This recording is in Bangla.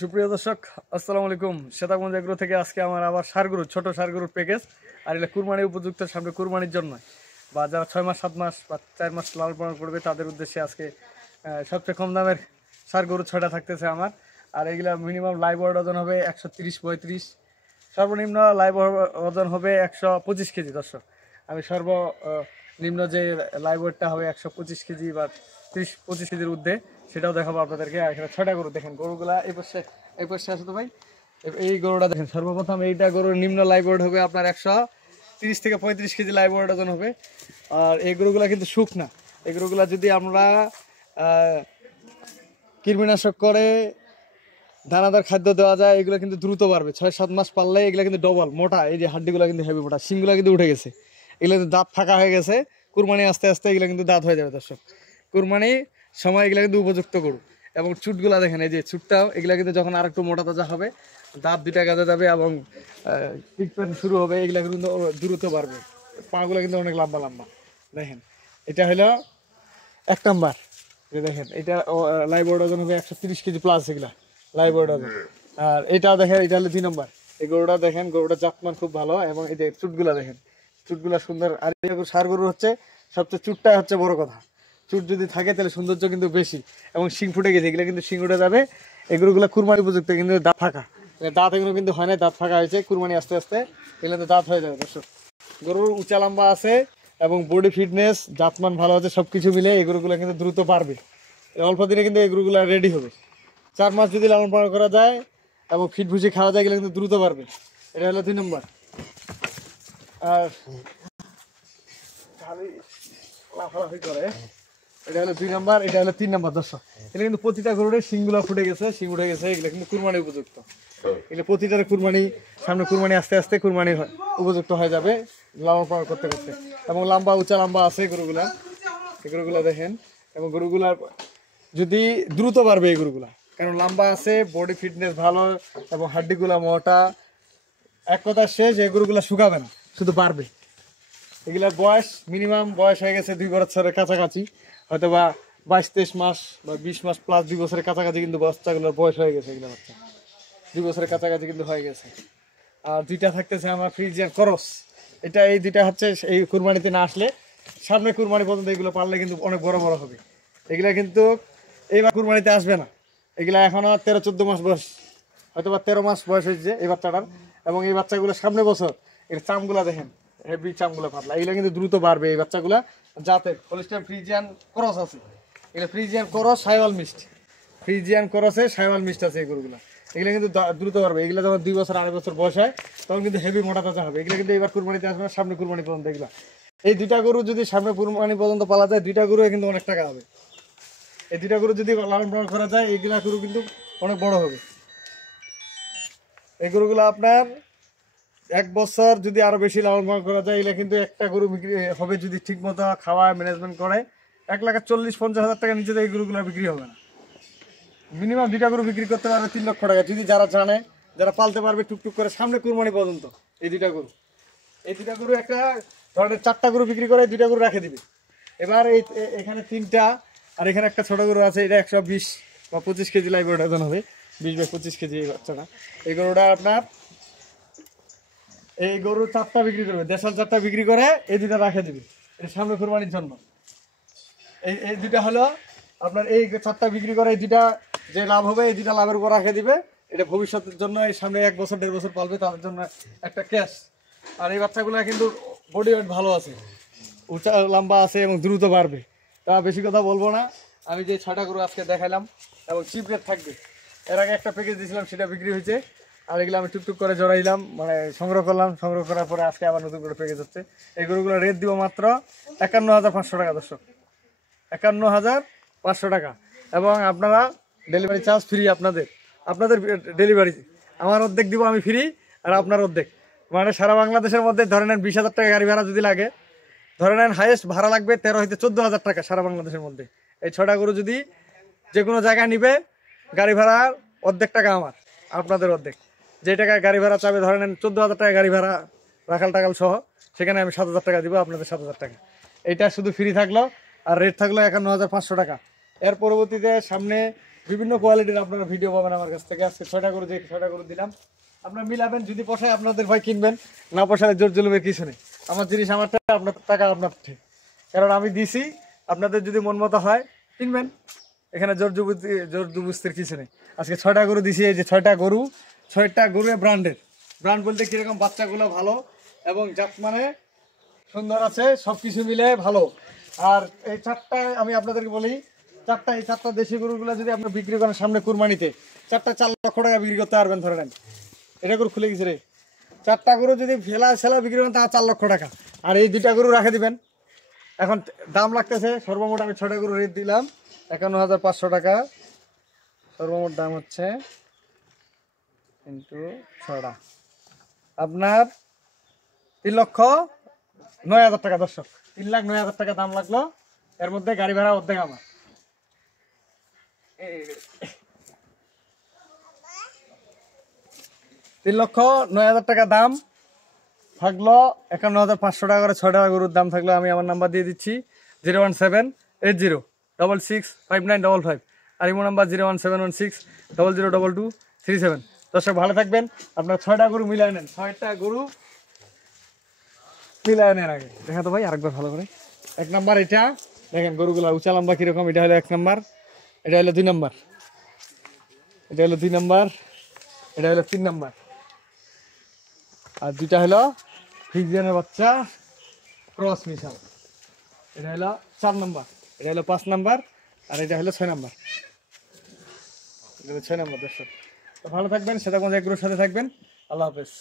সুপ্রিয় দর্শক, আসসালামু আলাইকুম। শ্বেতাগঞ্জ এগ্রো থেকে আজকে আমার আবার ষাঁড় গরু, ছোট ষাঁড় গরুর প্যাকেজ। আর এটা কুরবানি উপযুক্ত, সামনে কুরবানির জন্য বা যারা 6 মাস 7 মাস বা 4 মাস লালন পালন করবে তাদের উদ্দেশ্যে আজকে সবচেয়ে কম দামের ষাঁড় গরু 6টা থাকতেছে আমার। আর এগুলা মিনিমাম লাইভ ওজন হবে 130-35, সর্বনিম্ন লাইভ ওজন হবে 125 কেজি। দর্শক, আমি সর্বনিম্ন যে লাইভ ওয়েটটা হবে 125 কেজি বা 30-25 কেজির ঊর্ধ্বে, সেটাও দেখাবো আপনাদেরকে। আর এখানে 6টা গরু দেখেন, গরুগুলা এই পাশে আছে তো ভাই। এই গরুটা দেখেন, সর্বপ্রথম এইটা গরুর নিম্ন লাইভ ওয়েট হবে আপনার 130-35 কেজি লাইভ ওয়েট ওজন হবে। আর এই গরুগুলা কিন্তু সুখ না। এই গরুগুলা যদি আমরা কীটনাশক করে দানাদার খাদ্য দেওয়া যায়, এগুলো কিন্তু দ্রুত বাড়বে। 6-7 মাস পারলে এগুলো কিন্তু ডবল মোটা, এই যে হাড্ডিগুলো কিন্তু হেভি মোটা, শিংগুলো কিন্তু উঠে গেছে, এগুলো কিন্তু দাঁত ফাঁকা হয়ে গেছে। কুরবানি আস্তে আস্তে এগুলো কিন্তু দাঁত হয়ে যাবে। দর্শক, কুরবানি সময় এগুলো কিন্তু উপযুক্ত গরু। এবং চুটগুলা দেখেন, এই যে চুটটাও এগুলো কিন্তু যখন আর একটু মোটা তাজা হবে, দাঁত 2টা গাজা যাবে এবং ট্রিটমেন্ট শুরু হবে, এগুলো কিন্তু দ্রুত বাড়বে। পাগুলো কিন্তু অনেক লম্বা লম্বা দেখেন। এটা হলো 1 নাম্বার। দেখেন এটা লাইভ ওজন হবে 130 কেজি প্লাস, এগুলা লাইভ ওজন। আর এটাও দেখেন, এটা হলো 2 নাম্বার। এই গরুটা দেখেন, গরুটা জাতমান খুব ভালো এবং এই যে চুটগুলা দেখেন, চুটগুলা সুন্দর। আর ষাঁড় গরু হচ্ছে সবচেয়ে চুটটা হচ্ছে বড় কথা। চুট যদি থাকে তাহলে সৌন্দর্য কিন্তু বেশি এবং শিং ফুটে গেছে, এগুলো কিন্তু শিং উঠে যাবে। এই গরুগুলো কুরবানি উপযুক্ত, কিন্তু দাঁত ফাঁকা, দাঁত এগুলো কিন্তু হয় না, দাঁত ফাঁকা হয়েছে। কুরবানি আস্তে আস্তে এগুলো তো দাঁত হয়ে যাবে। দর্শক, গরুর উঁচা লম্বা আছে এবং বডি ফিটনেস জাতমান ভালো আছে, সবকিছু মিলে এই গরুগুলো কিন্তু দ্রুত পারবে। অল্প দিনে কিন্তু এই গরুগুলো রেডি হবে। 4 মাস যদি লালন পালন করা যায় এবং ফিট ভুসি খাওয়া যায়, গেলে কিন্তু দ্রুত পারবে। এটা হলো 2 নম্বর। আর লাফালাফি করে, এটা হলো 2 নম্বর। এটা হলো 3 নম্বর। দর্শক, এটা কিন্তু প্রতিটা গরুরে শিংগুলো ফুটে গেছে, শিং উঠে গেছে, এগুলো কিন্তু কুরবানি উপযুক্ত। এগুলো প্রতিটার কুরবানি, সামনে কুরবানি আস্তে আস্তে কুরবানি উপযুক্ত হয়ে যাবে লালন পালন করতে করতে। এবং লম্বা উঁচা লম্বা আছে গরুগুলা, এই গরুগুলা দেখেন। এবং গরুগুলা যদি দ্রুত বাড়বে এই গরুগুলা, কারণ লম্বা আছে, বডি ফিটনেস ভালো এবং হাড্ডিগুলা মোটা। এক কথা শেষ, এই গরুগুলা শুকাবে না, শুধু বাড়বে। এগুলার বয়স মিনিমাম বয়স হয়ে গেছে 2 বছরের কাছাকাছি, হয়তো বা 22-23 মাস বা 20 মাস প্লাস 2 বছরের কাছাকাছি কিন্তু বাচ্চাগুলোর বয়স হয়ে গেছে। এগুলো বাচ্চা 2 বছরের কাছাকাছি কিন্তু হয়ে গেছে। আর 2টা থাকতেছে আমার ফ্রিজিয়ান ক্রস। এটা এই 2টা হচ্ছে এই কুরবানিতে না আসলে, সামনে কুরবানি পর্যন্ত এগুলো পারলে কিন্তু অনেক বড় বড় হবে। এগুলা কিন্তু এইবার কুরবানিতে আসবে না। এগুলা এখনো 13-14 মাস বয়স, হয়তো বা 13 মাস বয়স হয়েছে এই বাচ্চাটার। এবং এই বাচ্চাগুলো সামনে বছর, এর চামগুলা দেখেন, হেভি চামগুলা পাতলা, এগুলো কিন্তু দ্রুত বাড়বে এই বাচ্চাগুলা। যাতে হলিস্টাইন ফ্রিজিয়ান ক্রস আছে, এগুলো Friesian cross Sahiwal mixed, Friesian ক্রসে সাইওয়াল মিক্সড আছে এই গরুগুলা। এগুলো কিন্তু দ্রুত পারবে। এগুলো যখন 2 বছর 2.5 বছর বয়স হয় তখন কিন্তু হেভি মোটা তাজা হবে। এগুলো কিন্তু এবার কুরবানিতে আসবে না, সামনে কুরবানি পর্যন্ত। এগুলো এই 2টা গরু যদি সামনে কুরবানি পর্যন্ত পালা যায়, 2টা গরু কিন্তু অনেক টাকা হবে। এই 2টা গরু যদি লালন পালন করা যায়, এইগুলা গরু কিন্তু অনেক বড় হবে। এই গরুগুলো আপনার 1 বছর যদি আরো বেশি লালন পালন করা যায়, এগুলো কিন্তু একটা গরু বিক্রি হবে যদি ঠিক মতো খাওয়া ম্যানেজমেন্ট করে, 1,40,000-50,000 টাকা নিচে এই গরুগুলো বিক্রি হবে না। মিনিমাম 2টা গরু বিক্রি করতে পারবে 3 লক্ষ টাকা, যদি যারা জানে, যারা পালতে পারবে টুকটুক করে সামনে কুরবানি পর্যন্ত। এই 2টা গরু, এই 2টা গরু একটা ধরনের 4টা গরু বিক্রি করে 2টা গরু রেখে দিবে। এবার এখানে 3টা আর এখানে একটা ছোট গরু আছে, এটা 120 বা 25 কেজি লাইভ ওজন হবে, 20-25 কেজি এই বাচ্চাটা। এই গরুটা আপনার, এই গরু 4টা বিক্রি করবে, দেশাল 4টা বিক্রি করে এই 2টা রেখে দিবে এটা সামনে কুরবানির জন্য। এই 2টা হলো আপনার, এই 4টা বিক্রি করে এই 2টা যে লাভ হবে, এই 2টা লাভের উপর রেখে দিবে। এটা ভবিষ্যতের জন্য, এই সামনে 1 বছর 1.5 বছর পালবে তাদের জন্য একটা ক্যাশ। আর এই বাচ্চাগুলো কিন্তু বডি ওয়েট ভালো আছে, উঁচা লম্বা আছে এবং দ্রুত বাড়বে। তা বেশি কথা বলবো না, আমি যে 6টা গরু আজকে দেখাইলাম এবং চিপ রেট থাকবে। এর আগে একটা প্যাকেজ দিয়েছিলাম, সেটা বিক্রি হয়েছে। আর এগুলো আমি টুকটুক করে জড়াইলাম, মানে সংগ্রহ করলাম, সংগ্রহ করার পরে আজকে আবার নতুন করে প্যাকেজ হচ্ছে। এই গরুগুলো রেট দিব মাত্র 51,500 টাকা। দর্শক, 51,500 টাকা। এবং আপনারা ডেলিভারি চার্জ ফ্রি, আপনাদের ডেলিভারি আমার অর্ধেক দিব আমি ফ্রি, আর আপনার অর্ধেক। মানে সারা বাংলাদেশের মধ্যে ধরে নেন 20,000 টাকা গাড়ি ভাড়া যদি লাগে, ধরে নেন হাইয়েস্ট ভাড়া লাগবে 13,000-14,000 টাকা সারা বাংলাদেশের মধ্যে। এই 6টা গরু যদি যে কোনো জায়গায় নিবে, গাড়ি ভাড়ার অর্ধেক টাকা আমার, আপনাদের অর্ধেক। যে টাকা গাড়ি ভাড়া চাবে, ধরে নেন 14,000 টাকা গাড়ি ভাড়া রাখাল টাকাল সহ, সেখানে আমি 7,000 টাকা দিব, আপনাদের 7,000 টাকা। এইটা শুধু ফ্রি থাকলো। আর রেট থাকলো 51,500 টাকা। এর পরবর্তীতে সামনে বিভিন্ন কোয়ালিটির আপনারা ভিডিও পাবেন আমার কাছ থেকে। আজকে 6টা গরু দিয়ে 6টা গরু দিলাম, আপনারা মিলাবেন, যদি পোষায় আপনাদের ভাই কিনবেন, না পোষালে জোর জুলুমের কিছু নেই। আমার জিনিস আমার টাকা, আপনার টাকা আপনার ঠিক, কারণ আমি দিছি, আপনাদের যদি মন মতো হয় কিনবেন, এখানে জোর জবরদস্তির কিছু নেই। আজকে 6টা গরু দিছি, এই যে 6টা গরু, 6টা গরু ব্র্যান্ডের, ব্র্যান্ড বলতে কিরকম, বাচ্চাগুলো ভালো এবং জাত মানে সুন্দর আছে, সব কিছু মিলে ভালো। আর এই 4টা আমি আপনাদেরকে বলি, এই 4টা দেশি গরুগুলো যদি আপনি বিক্রি করেন সামনে কুরবানিতে, 4টা 4 লক্ষ টাকা বিক্রি করতে পারবেন। ধরে নেন এটা গরু খুলে গেছে রে, 4টা গরু যদি সেলা বিক্রি করেন তা 4 লক্ষ টাকা। আর এই 2টা গরু রাখে দিবেন। এখন দাম লাগতেছে সর্বমোট, আমি 6টা গরু রেট দিলাম 51,500 টাকা, সর্বমোট দাম হচ্ছে কিন্তু 6টা আপনার 3,09,000 টাকা। দর্শক, 3,09,000 টাকা দাম লাগলো, এর মধ্যে গাড়ি ভাড়া অর্ধেক আমার। 3,09,000 টাকা দাম থাকলো, 51,500 টাকা করে 6টা গরুর দাম থাকলো। আমি আমার নাম্বার দিয়ে দিচ্ছি 01780665955, আর ইমো নাম্বার 01716002237। দর্শক ভালো থাকবেন, আপনার 6টা গরু মিলাই নেন, 6টা গরু মিলাই নেন। আগে দেখা তো ভাই আরেকবার ভালো করে। 1 নাম্বার এটা দেখেন, গরুগুলা উঁচা লম্বা কিরকম, এটা হলো 1 নাম্বার, এটা হলো 2 নাম্বার, এটা হলো 2 নাম্বার, এটা হলো 3 নাম্বার, আর 2টা হলো ফ্রিজিয়ানের বাচ্চা ক্রস মিশাল, এটা হলো 4 নাম্বার, এটা হলো 5 নাম্বার, আর এটা হলো 6 নাম্বার, এটা হলো 6 নাম্বার। দর্শক তো ভালো থাকবেন, সেটা কোনো এক গরুর সাথে থাকবেন। আল্লাহ হাফেজ।